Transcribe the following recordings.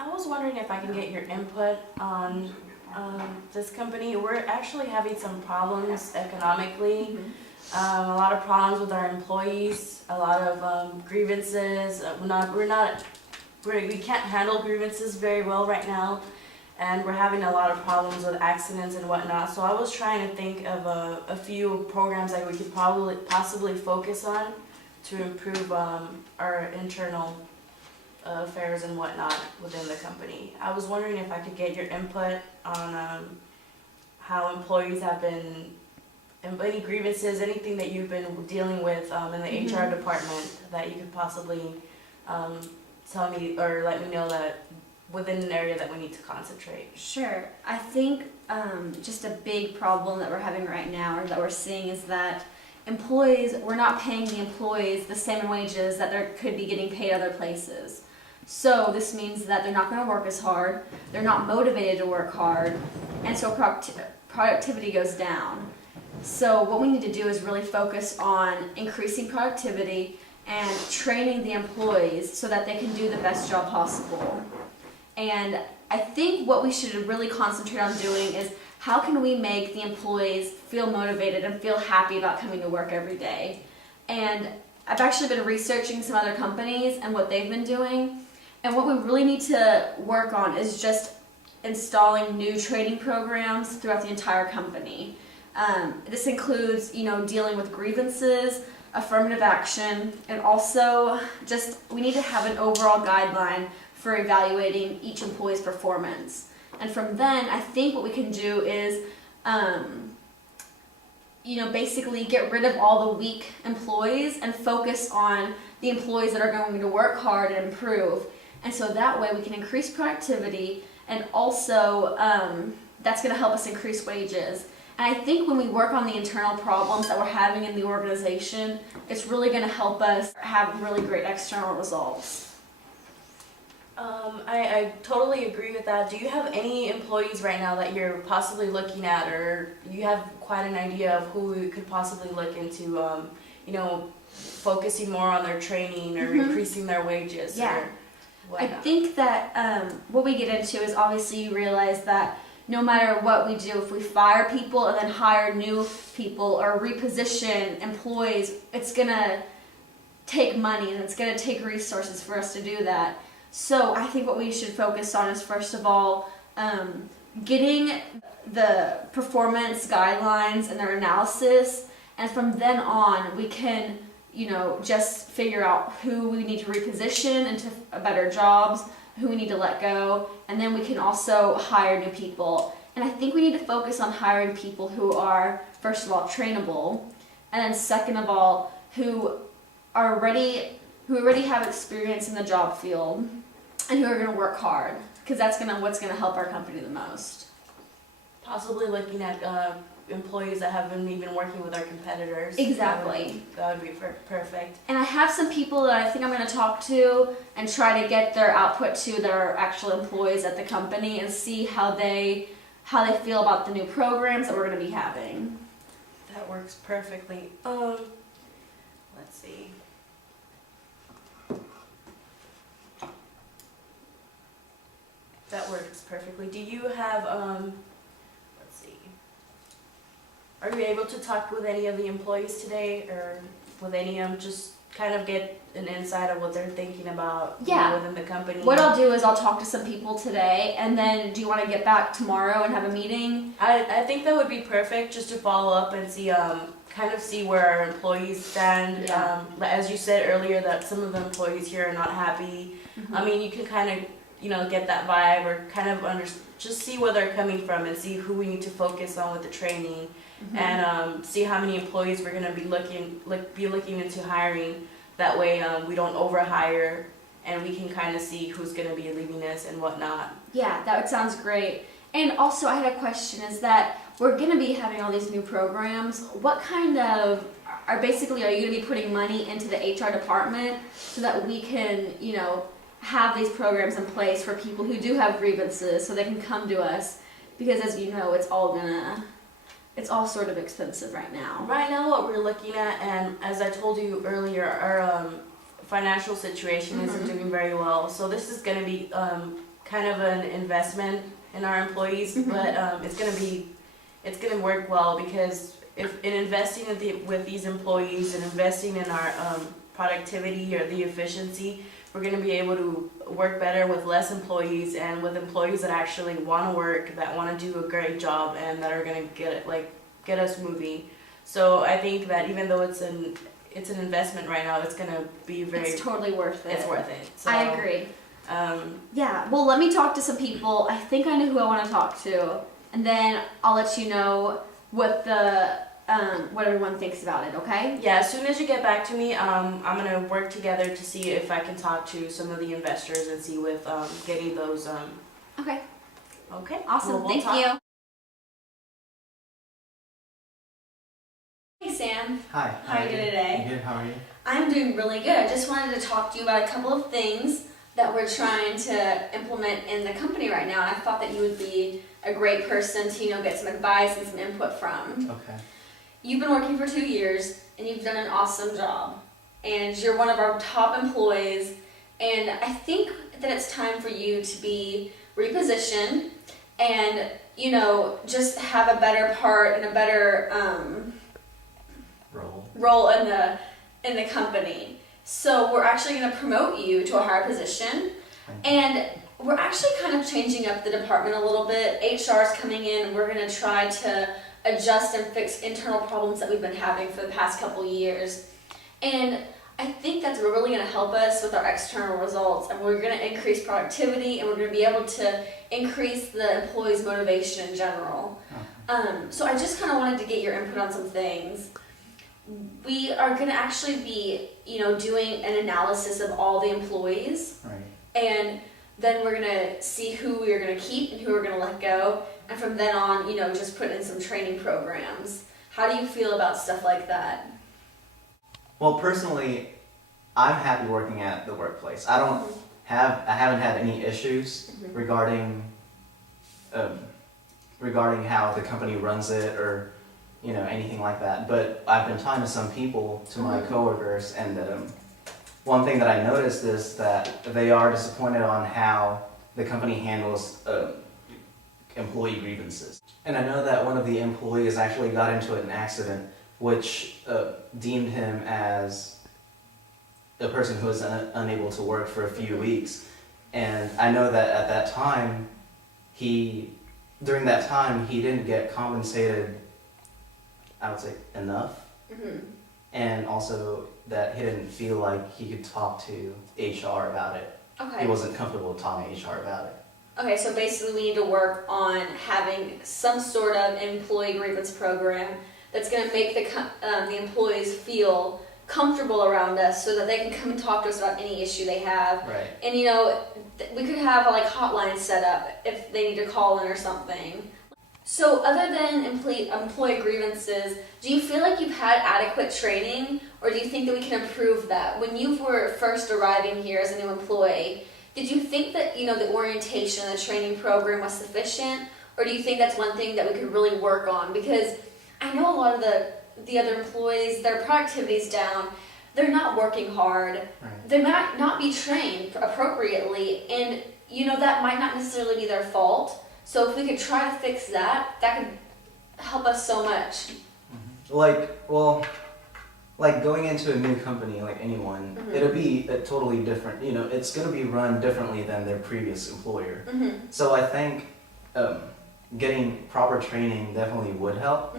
I was wondering if I can get your input on this company. We're actually having some problems economically. A lot of problems with our employees, a lot of grievances. We can't handle grievances very well right now, and we're having a lot of problems with accidents and whatnot. So I was trying to think of a few programs that we could possibly focus on to improve our internal affairs and whatnot within the company. I was wondering if I could get your input on how employees have been, and any grievances, anything that you've been dealing with in the HR department that you could possibly tell me or let me know that within an area that we need to concentrate. Sure. I think just a big problem that we're having right now, or that we're seeing, is that we're not paying the employees the same wages that they could be getting paid other places. So this means that they're not going to work as hard, they're not motivated to work hard, and so productivity goes down. So what we need to do is really focus on increasing productivity and training the employees so that they can do the best job possible. And I think what we should really concentrate on doing is how can we make the employees feel motivated and feel happy about coming to work every day. And I've actually been researching some other companies and what they've been doing. And what we really need to work on is just installing new training programs throughout the entire company. This includes, dealing with grievances, affirmative action, and also we need to have an overall guideline for evaluating each employee's performance. And from then, I think what we can do is, basically get rid of all the weak employees and focus on the employees that are going to work hard and improve. And so that way we can increase productivity, and also that's going to help us increase wages. And I think when we work on the internal problems that we're having in the organization, it's really going to help us have really great external results. I totally agree with that. Do you have any employees right now that you're possibly looking at, or you have quite an idea of who we could possibly look into, focusing more on their training or increasing their wages? Yeah. Or whatnot? I think that what we get into is, obviously you realize that no matter what we do, if we fire people and then hire new people or reposition employees, it's going to take money and it's going to take resources for us to do that. So I think what we should focus on is, first of all, getting the performance guidelines and their analysis, and from then on we can just figure out who we need to reposition into better jobs, who we need to let go, and then we can also hire new people. And I think we need to focus on hiring people who are, first of all, trainable, and then second of all, who already have experience in the job field and who are going to work hard, because that's what's going to help our company the most. Possibly looking at employees that haven't even working with our competitors. Exactly. That would be perfect. And I have some people that I think I'm going to talk to and try to get their output to their actual employees at the company and see how they feel about the new programs that we're going to be having. That works perfectly. Let's see. That works perfectly. Do you have, let's see. Are you able to talk with any of the employees today, or with any of them, just kind of get an insight of what they're thinking about within the company? What I'll do is I'll talk to some people today, and then do you want to get back tomorrow and have a meeting? I think that would be perfect, just to follow up and see, kind of see where our employees stand. Yeah. As you said earlier, that some of the employees here are not happy. I mean, you can kind of, get that vibe, or kind of just see where they're coming from and see who we need to focus on with the training, and see how many employees we're going to be looking into hiring. That way we don't overhire, and we can kind of see who's going to be leaving us and whatnot. Yeah, that sounds great. And also, I had a question, is that we're going to be having all these new programs. What kind of, are you going to be putting money into the HR department so that we can, have these programs in place for people who do have grievances, so they can come to us? Because as you know, it's all sort of expensive right now. Right now, what we're looking at, and as I told you earlier, our financial situation isn't doing very well. So this is going to be kind of an investment in our employees, but it's gonna work well because if in investing with these employees and investing in our productivity or the efficiency, we're gonna be able to work better with less employees and with employees that actually want to work, that want to do a great job, and that are gonna get us moving. So I think that even though it's an investment right now, it's gonna be It's totally worth it. it's worth it. So, I agree. Yeah, well, let me talk to some people. I think I know who I want to talk to, and then I'll let you know what what everyone thinks about it. Okay? Yeah, as soon as you get back to me, I'm gonna work together to see if I can talk to some of the investors and see with getting those. Okay. Okay. Awesome. Well, we'll Thank talk. you. Hey Sam. Hi. How are you doing today? Good, how are you? I'm doing really good. I just wanted to talk to you about a couple of things that we're trying to implement in the company right now. And I thought that you would be a great person to, get some advice and some input from. Okay. You've been working for 2 years and you've done an awesome job. And you're one of our top employees. And I think that it's time for you to be repositioned and, just have a better part and a better role in the company. So we're actually going to promote you to a higher position, and we're actually kind of changing up the department a little bit. HR is coming in, and we're going to try to adjust and fix internal problems that we've been having for the past couple years. And I think that's really going to help us with our external results, and we're going to increase productivity, and we're going to be able to increase the employees' motivation in general. So I just kind of wanted to get your input on some things. We are going to actually be, doing an analysis of all the employees. Right. And then we're going to see who we are going to keep and who we're going to let go. And from then on, just put in some training programs. How do you feel about stuff like that? Well, personally, I'm happy working at the workplace. I haven't had any issues regarding how the company runs it or anything like that. But I've been talking to some people, to my coworkers, and one thing that I noticed is that they are disappointed on how the company handles employee grievances. And I know that one of the employees actually got into an accident which deemed him as a person who was unable to work for a few weeks. And I know that at that time, during that time, he didn't get compensated, I would say, enough. And also that he didn't feel like he could talk to HR about it. Okay. He wasn't comfortable talking to HR about it. Okay, so basically we need to work on having some sort of employee grievance program that's going to make the employees feel comfortable around us so that they can come and talk to us about any issue they have. Right. And we could have a hotline set up if they need to call in or something. So other than employee grievances, do you feel like you've had adequate training, or do you think that we can improve that? When you were first arriving here as a new employee, did you think that the orientation and the training program was sufficient, or do you think that's one thing that we could really work on? Because I know a lot of the other employees, their productivity is down. They're not working hard. Right. They might not be trained appropriately, and that might not necessarily be their fault. So if we could try to fix that, that could help us so much. Like going into a new company, like anyone, it'll be a totally different, it's going to be run differently than their previous employer. So I think getting proper training definitely would help.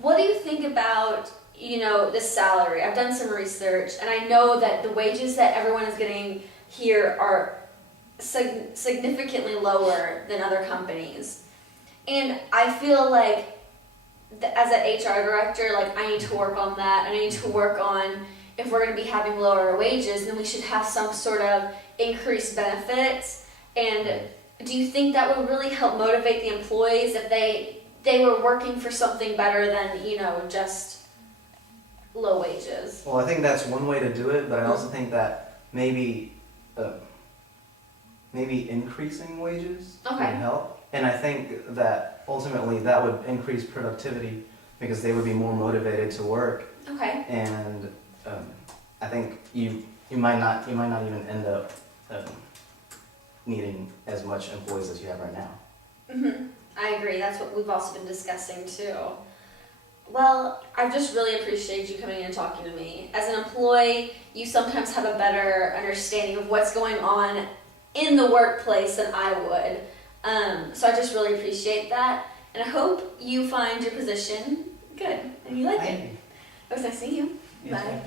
What do you think about, the salary? I've done some research, and I know that the wages that everyone is getting here are significantly lower than other companies. And I feel like as an HR director, I need to work on that. I need to work on, if we're going to be having lower wages, then we should have some sort of increased benefits. And do you think that would really help motivate the employees if they were working for something better than, just low wages? Well, I think that's one way to do it, but I also think that maybe increasing wages would help. And I think that ultimately that would increase productivity because they would be more motivated to work. Okay. And I think you might not even end up needing as much employees as you have right now. I agree. That's what we've also been discussing too. Well, I just really appreciate you coming in and talking to me. As an employee, you sometimes have a better understanding of what's going on in the workplace than I would. So I just really appreciate that. And I hope you find your position good and you like it. It was nice seeing you. Yes, Bye. ma'am.